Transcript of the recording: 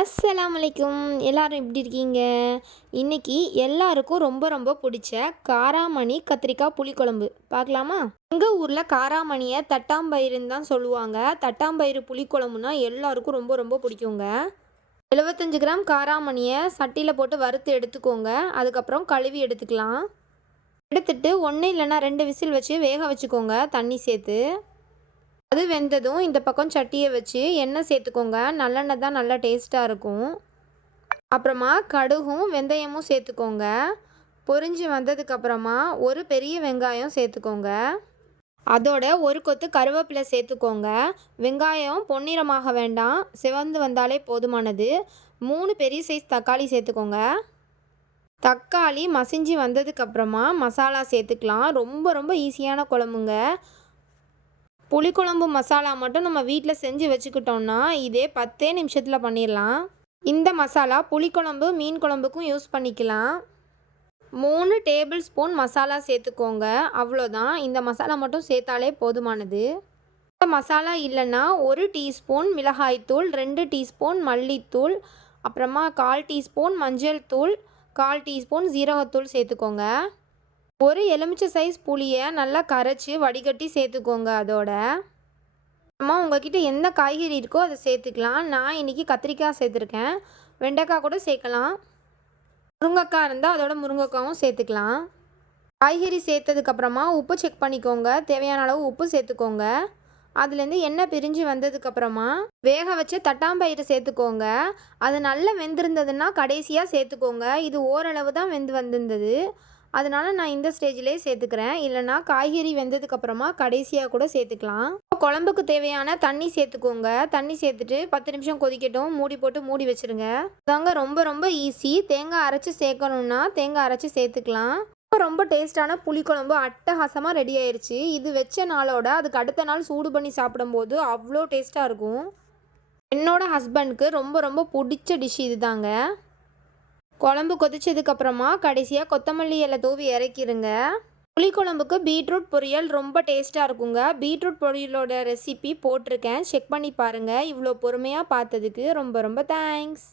அஸ்ஸலாமு அலைக்கும் எப்படி இருக்கீங்க? இன்னைக்கு எல்லாருக்கும் ரொம்ப ரொம்ப பிடிச்ச காராமணி கத்திரிக்காய் புளிக்குழம்பு பார்க்கலாமா? எங்கள் ஊரில் காராமணியை தட்டாம்பயிறுன்னு தான் சொல்லுவாங்க. தட்டாம்பயிறு புளிக்குழம்புனா எல்லாருக்கும் ரொம்ப ரொம்ப பிடிக்குங்க. எழுபத்தஞ்சு கிராம் காராமணியை சட்டியில் போட்டு வறுத்து எடுத்துக்கோங்க. அதுக்கப்புறம் கழுவி எடுத்துக்கலாம். எடுத்துட்டு ஒன்று இல்லைன்னா ரெண்டு விசில் வச்சு வேக வச்சுக்கோங்க தண்ணி சேர்த்து. அது வெந்ததும் இந்த பக்கம் சட்டியை வச்சு எண்ணெய் சேர்த்துக்கோங்க. நல்லெண்ணெய் தான் நல்லா டேஸ்ட்டாக இருக்கும். அப்புறமா கடுகும் வெந்தயமும் சேர்த்துக்கோங்க. பொரிஞ்சு வந்ததுக்கப்புறமா ஒரு பெரிய வெங்காயம் சேர்த்துக்கோங்க. அதோட ஒரு கொத்து கருவேப்பிலை சேர்த்துக்கோங்க. வெங்காயம் பொன்னிறமாக வேண்டாம். சிவந்து வந்தாலே போதுமானது. மூணு பெரிய சைஸ் தக்காளி சேர்த்துக்கோங்க. தக்காளி மசிஞ்சு வந்ததுக்கப்புறமா மசாலா சேர்த்துக்கலாம். ரொம்ப ரொம்ப ஈஸியான குழம்புங்க. புளிக்குழம்பு மசாலா மட்டும் நம்ம வீட்டில் செஞ்சு வச்சுக்கிட்டோம்னா இதே பத்தே நிமிஷத்தில் பண்ணிடலாம் இந்த மசாலா புளிக்குழம்பு மீன் குழம்புக்கும் யூஸ் பண்ணிக்கலாம். மூணு டேபிள் ஸ்பூன் மசாலா சேர்த்துக்கோங்க. அவ்வளோதான். இந்த மசாலா மட்டும் சேர்த்தாலே போதுமானது. இந்த மசாலா இல்லைன்னா ஒரு டீஸ்பூன் மிளகாய்த்தூள் ரெண்டு டீஸ்பூன் மல்லித்தூள் அப்புறமா கால் டீஸ்பூன் மஞ்சள் தூள் கால் டீஸ்பூன் ஜீரகத்தூள் சேர்த்துக்கோங்க. ஒரு எலுமிச்சை சைஸ் புளியை நல்லா கரைச்சி வடிகட்டி சேர்த்துக்கோங்க அதோட. அம்மா உங்ககிட்ட எந்த காய்கறி இருக்கோ அதை சேர்த்துக்கலாம். நான் இன்றைக்கி கத்திரிக்காய் சேர்த்துருக்கேன். வெண்டைக்காய் கூட சேர்க்கலாம். முருங்கைக்காய் இருந்தால் அதோட முருங்கைக்காவும் சேர்த்துக்கலாம். காய்கறி சேர்த்ததுக்கப்புறமா உப்பு செக் பண்ணிக்கோங்க. தேவையான அளவு உப்பு சேர்த்துக்கோங்க. அதுலேருந்து எண்ணெய் பிரிஞ்சு வந்ததுக்கப்புறமா வேக வச்ச தட்டாம்பயிறு சேர்த்துக்கோங்க. அது நல்லா வெந்திருந்ததுன்னா கடைசியாக சேர்த்துக்கோங்க. இது ஓரளவு தான் வெந்து வந்திருந்தது. அதனால நான் இந்த ஸ்டேஜ்லேயே சேர்த்துக்கிறேன். இல்லைனா காய்கறி வெந்ததுக்கப்புறமா கடைசியாக கூட சேர்த்துக்கலாம். குழம்புக்கு தேவையான தண்ணி சேர்த்துக்கோங்க. தண்ணி சேர்த்துட்டு பத்து நிமிஷம் கொதிக்கட்டும். மூடி போட்டு மூடி வச்சுருங்க. அதாங்க ரொம்ப ரொம்ப ஈஸி தேங்காய் அரைச்சி சேர்க்கணுன்னா தேங்காய் அரைச்சி சேர்த்துக்கலாம். ரொம்ப டேஸ்டான புளிக்குழம்பு அட்டகாசமாக ரெடி ஆயிடுச்சு இது வச்ச நாளோட அதுக்கு அடுத்த நாள் சூடு பண்ணி சாப்பிடும்போது அவ்வளோ டேஸ்ட்டாக இருக்கும். என்னோட ஹஸ்பண்ட்க்கு ரொம்ப ரொம்ப பிடிச்ச டிஷ் இதுதாங்க குழம்பு கொதிச்சதுக்கப்புறமா கடைசியாக கொத்தமல்லி இலை தூவி இறக்கிருங்க. புளிக்குழம்புக்கு பீட்ரூட் பொரியல் ரொம்ப டேஸ்ட்டாக இருக்குங்க. பீட்ரூட் பொரியலோட ரெசிபி போட்டிருக்கேன். செக் பண்ணி பாருங்கள் இவ்வளோ பொறுமையாக பார்த்ததுக்கு ரொம்ப ரொம்ப தேங்க்ஸ்.